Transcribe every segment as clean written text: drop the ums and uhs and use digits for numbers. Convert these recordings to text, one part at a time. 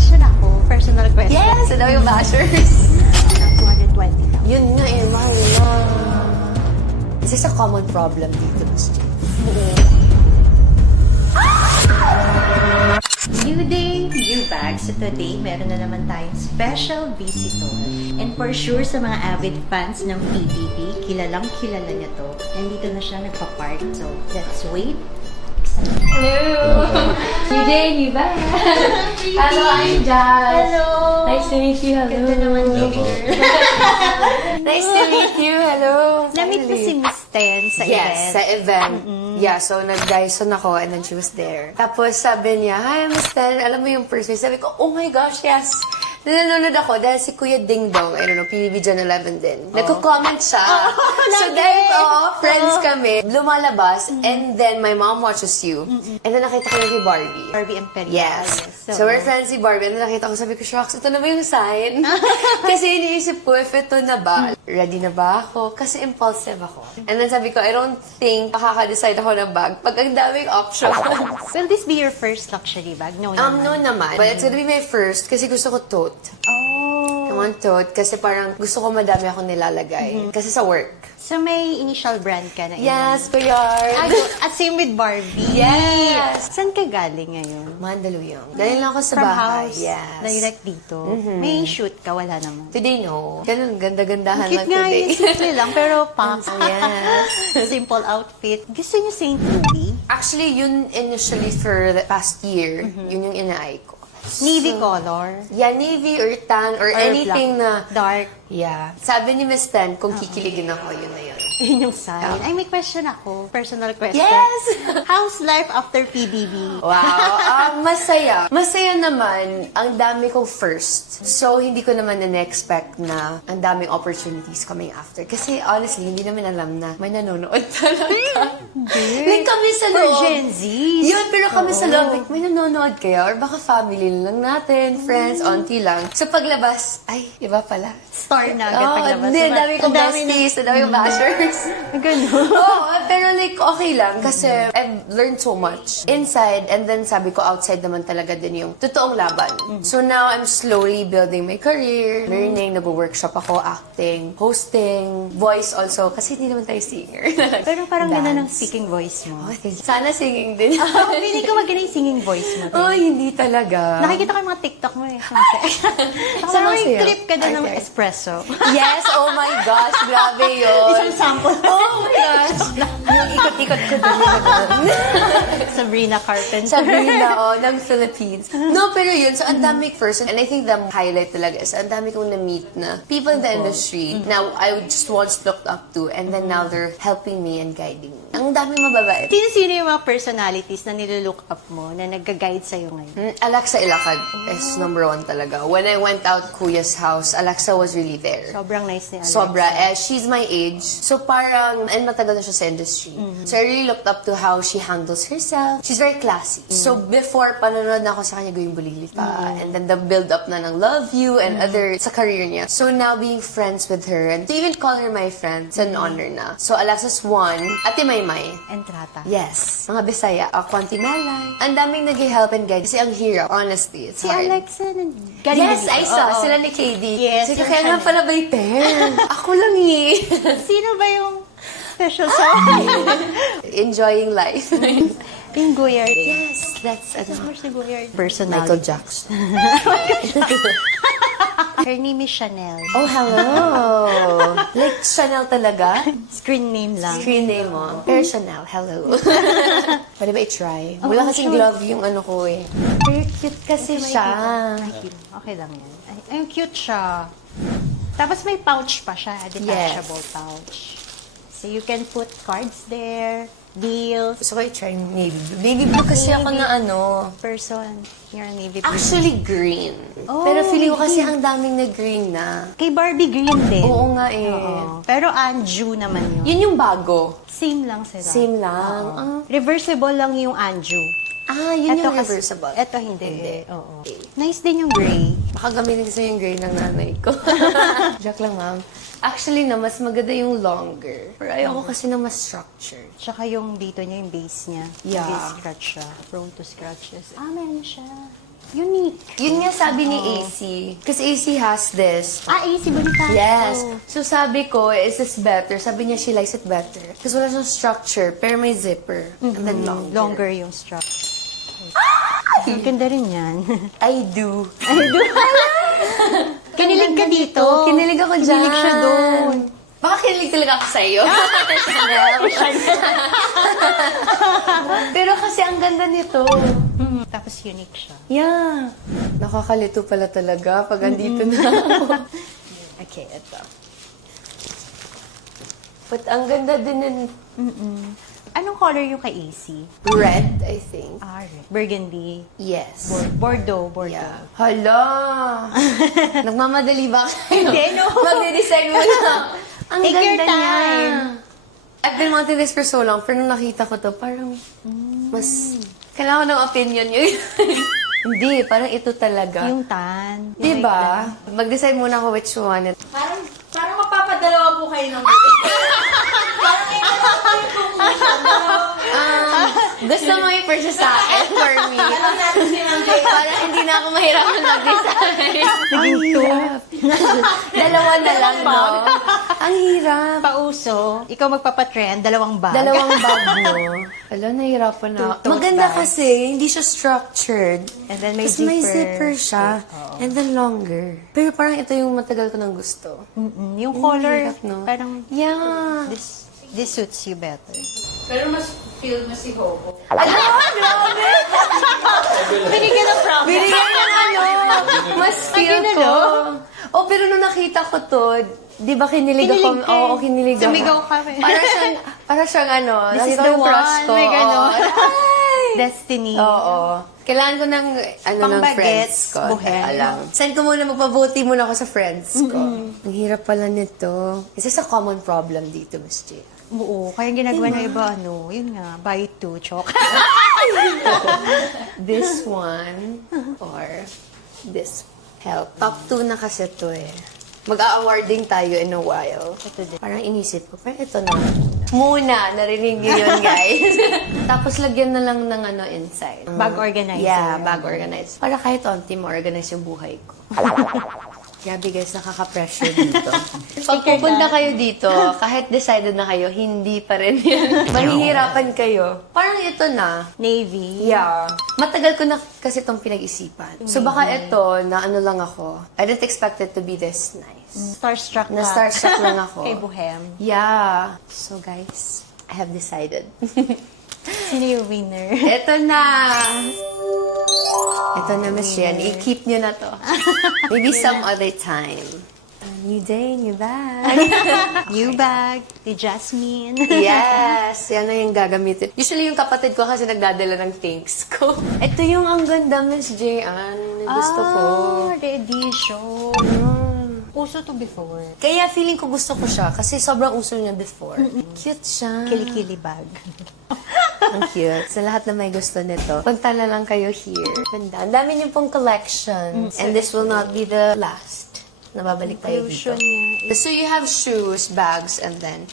question ako. Personal question. Yes! Ano yung bashers? 220,000. Yun nga eh, mahal na. Is this a common problem dito, Miss J? New day, new bag. So today, meron na naman tayong special visitor. And for sure, sa mga avid fans ng PBB, kilalang kilala niya to. Nandito na siya nagpa-park. So, let's wait. Hello! New day, new bag! Hello, I'm Jazz! Hello! Nice to meet you, hello! Ganda naman yung Nice to meet you. Hello. Na-meet mo si Miss Ten sa Yes, sa event. event. Yeah, so nag-Dyson ako and then she was there. Tapos sabi niya, hi, Miss Ten, alam mo yung first place? Sabi ko, oh my gosh, yes. Nanonood ako dahil si Kuya Ding Dong, I don't know, PBB John 11 din. Nagko-comment siya. So dahil friends kami, lumalabas, and then my mom watches you. And then nakita ko yung si Barbie. Barbie Imperial. Yes. So we're friends si Barbie. And then nakita ko, sabi ko, shucks, ito na ba yung sign? Kasi iniisip ko, if ito na ba, ready na ba ako? Kasi impulsive ako. And then sabi ko, I don't think makaka-decide ako ng bag pag ang daming options. Will this be your first luxury bag? No, No naman. But it's gonna be my first kasi gusto ko tote. I Oh. want tote kasi parang gusto ko madami akong nilalagay. Kasi sa work. So may initial brand ka na Yes, Kuyard. At same with Barbie. Yes. Saan ka galing ngayon? Mandaluyong. Galing lang ako sa From bahay. house? Yes. Direct dito? May shoot ka? Wala naman. Today, no. Ganun, ganda-gandahan lang Cute nga today. yun. Simple lang. Pero pops. Yes. Simple outfit. Gusto niyo St. Louis? Actually, yun initially for the past year, yun yung ina-eye ko. Navy color? Yeah, navy or tan or anything black? na... Dark. Yeah. Sabi ni Miss Tan, kung kikiligin ako, yun na yun. Yun yung sign. Ay, may question ako. Personal question. Yes! How's life after PBB? Wow. Masaya. Masaya naman. Ang dami kong first. So, hindi ko naman na-expect na ang daming opportunities coming after. Kasi honestly, hindi namin alam na may nanonood talaga. Like kami sa For loob. Gen Z. Yun, pero kami sa loob, like, may nanonood kaya? Or baka family lang natin, friends, auntie lang. So, paglabas, ay, iba pala. Star na agad paglabas. Hindi, dami kong besties, dami kong bashers. Ganun. Oo, pero like, okay lang. Kasi I've learned so much inside, and then sabi ko, outside naman talaga din yung totoong laban. So now, I'm slowly building my career, learning, nag-workshop ako, acting, hosting, voice also, kasi hindi naman tayo singer. Pero parang ganda ng Dance. speaking voice mo. Oh, thank you. Sana singing din. Hindi ko magaling singing voice mo. Oh, hindi talaga. Nakikita ko yung mga TikTok mo eh. Sa Parang may sayo. clip ka din ng Okay. espresso. Yes, oh my gosh, grabe yun. Isang sample. Oh my gosh. Yung ikot-ikot ko din yun. Sabrina Carpenter. Sabrina, ng Philippines. No, pero yun, so ang dami first, and I think the highlight talaga is, ang dami kong na-meet na people in the industry now I would just once looked up to, and then now they're helping me and guiding me. Ang dami mababait. Sino yung mga personalities na nililook up mo na nag-guide sa'yo ngayon? Alexa Ilacad is number one talaga. When I went out Kuya's house, Alexa was really there. Sobrang nice ni Alexa. Sobra. She's my age. So parang, and matagal na siya sa industry. So I really looked up to how she handles herself. She's very classy. So before, panonood na ako sa kanya Gawing Bulili pa. And then the build-up na ng Love You and other sa career niya. So now being friends with her, and to even call her my friend, it's an honor na. So Alexa's one. Ate Maymay. Entrata. Yes. Mga Bisaya. Kwanti Malay. Ang daming nag-help and guide. Kasi ang hirap. Honestly, it's Si hard. Alexa, Yes, I saw. Oo. Sila ni KD. Yes, Sige, yung kaya nga Chanel. pala ba yung ten? Ako lang eh. Sino ba yung special sa Enjoying life. Yung Goyard. Yes, that's Customer si Goyard. Personal. Michael Jackson. Her name is Chanel. Oh, hello. Like Chanel talaga? Screen name lang. Screen name mo. Pero Chanel, hello. Pwede ba i-try? Wala kasing sure. glove yung ano ko eh. Very cute kasi siya. Okay lang yan. Ay, cute siya. Tapos may pouch pa siya. Detachable pouch. So you can put cards there, deals, Gusto ko i-try yung navy blue. Navy blue kasi ako na ano. person. You're a navy blue. Actually, green. Oh, Pero feeling ko kasi green. ang daming na green na. Kay Barbie green din. Oo nga eh. Oo. Pero Anju naman yun. Yun yung bago. Same lang sila. Same lang. Oo. Reversible lang yung Anju. Yun yung kasi- reversible. Ito hindi. Hindi. Oo. Nice din yung gray. Baka gamitin kasi yung gray ng nanay ko. Joke lang, ma'am. Actually na, mas maganda yung longer. Pero ayoko kasi na mas structured. Tsaka yung dito niya, yung base niya. Yeah. May scratch siya. Prone to scratches. Meron siya. Unique. Yun nga sabi ni AC. Kasi AC has this. AC Bonifacio. Yes. So sabi ko, is this better? Sabi niya, she likes it better. Kasi wala siyang structure, pero may zipper. And then longer. Longer yung strap. Ang ganda rin yan. I do. Kinilig ka dito. Kinilig ako dyan. Kinilig siya doon. Baka kinilig talaga ako sa'yo. Pero kasi ang ganda nito. Tapos unique siya. Yeah. Nakakalito pala talaga pag andito na ako. Okay, ito. But ang ganda din ng Anong color yung kay AC? red, I think. Red. Burgundy. Yes. Bordeaux. Yeah. Hala! Nagmamadali ba kayo? Hindi, no. Magde-design mo na. Ang Take your ganda niya. time. I've been wanting this for so long, pero nung nakita ko to, parang mas... Kailangan ko ng opinion nyo. Hindi, parang ito talaga. Yung tan. Diba? Mag-decide muna ako which one. Parang mapapadalawa po kayo ng Gusto mo i-purchase sa akin for me. Parang hindi na ako mahirapan mag-decide. Naging hirap. Dalawa na lang, no? Ang hirap. Pauso. Ikaw magpapatrend, dalawang bag. Dalawang bag mo. Alam, nahihirapan na. Two tote Maganda bags. kasi, hindi siya structured. And then may Tapos may zipper. zipper siya. And then longer. Pero parang ito yung matagal ko nang gusto. Yung color, hirap, no? parang Yeah. this suits you better. Pero mas feel mo si Hoho. Binigyan ng promise. Binigyan ng ano. Mas feel Ay, ko. Oh, pero nung nakita ko to, di ba kinilig ako? Kinilig ka eh. Oo, kinilig ako. Sumigaw ka eh. Para siyang ano, This is nakita the ko yung crush one. ko. May ganon. Ay! Destiny. Oo. Kailangan ko ng, ng Pang-bagets, friends ko. buhen. Alam. Send ko muna, magpaboti muna ako sa friends ko. Ang hirap pala nito. Is this a common problem dito, Miss J? Oo, kaya ginagawa ng iba, yun nga, buy two, chok. This one or this help. Top 2 na kasi to eh. Mag-a-awarding tayo in a while. Ito din. Parang inisip ko, pero ito na. Muna, narinig niyo yun, guys. Tapos lagyan na lang ng ano inside. Bag organizer. Yeah, bag organizer. Para kahit onti ma-organize yung buhay ko. Grabe guys, nakaka-pressure dito. Pag pupunta kayo dito, kahit decided na kayo, hindi pa rin yan. Mahihirapan kayo. Parang ito na. Navy. Yeah. Matagal ko na kasi itong pinag-isipan. So baka ito, na ano lang ako. I didn't expect it to be this nice. Starstruck ka. Na-starstruck lang ako. Kay Bohem. Yeah. So guys, I have decided. Sino yung winner? Ito na! Ito na, Miss Jen. I-keep nyo na to. Maybe some other time. New day, new bag. New bag, ni Jasmine. Yes! Yan na yung gagamitin. Usually yung kapatid ko kasi nagdadala ng things ko. Ito yung ang ganda, Miss J. Gusto ko. Edition. Uso to before. Kaya feeling ko gusto ko siya kasi sobrang uso niya before. Cute siya. Kilikili bag. Ang cute. Sa lahat na may gusto nito, punta na lang kayo here. Ganda. Ang dami niyo pong collections. And this will not be the last. Nababalik tayo dito. Pollution niya. So you have shoes, bags, and then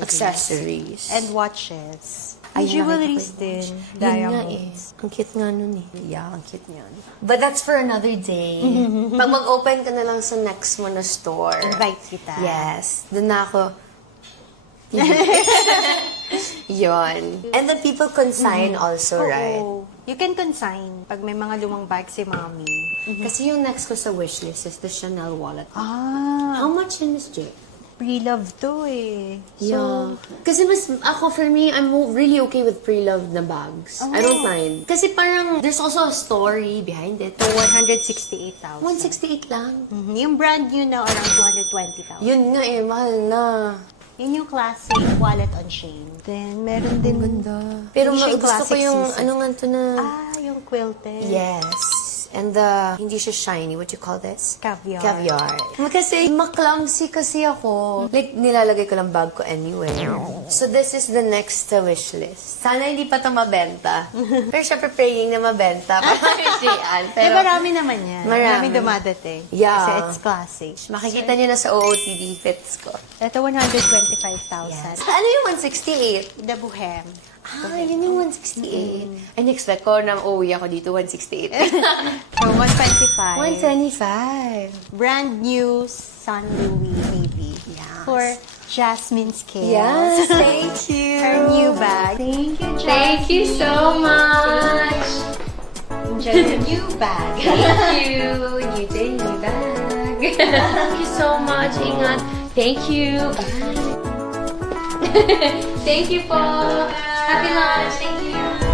Accessories. And And watches. Ay, Jewelries nakita ko yung din. watch. Yun nga eh. Diamonds. Ang cute nga nun eh. Yeah, ang cute nga. But that's for another day. Pag mag-open ka na lang sa next mo na store. Invite kita. Yes. Doon na ako. Yon. And then people consign also, right? Oo. You can consign pag may mga lumang bag si mommy. Kasi yung next ko sa wishlist is the Chanel wallet. Ah, How much in Miss J? pre-love to eh. Yeah. Kasi mas, ako for me, I'm really okay with pre-loved na bags. I don't mind. Kasi parang, there's also a story behind it. So, 168,000. 168 lang. Yung brand new na around 220,000. Yun nga eh, mahal na. Yun yung classic wallet on chain. Then, meron din... Pero Hindi siya gusto ko classic yung, season. ano nga to na... yung quilted. Yes. And hindi siya shiny. What you call this? Caviar. Caviar. Kasi maklamsy kasi ako. Like, nilalagay ko lang bag ko anyway. So, this is the next wish list. Sana hindi pa ito mabenta. Pero syempre praying na mabenta. Pero, Pero marami naman yan. Marami. dumadating. Yeah. Kasi it's classic. makikita niyo na sa OOTD fits ko. Ito, 125,000. Ano yung 168? The Bohem. Yun yung 168. And expect ko na uuwi ako dito, 168. So, 125. 125. Brand new San Louis navy. Yes. For Jasmine's Chaos. Yes, thank you. Her new bag. Thank you, Jasmine. Thank you so much. Enjoy your new bag. Thank you. You did new bag. Thank you so much, Ingat. Thank you. Bye. Thank you po. Happy lunch. Thank you.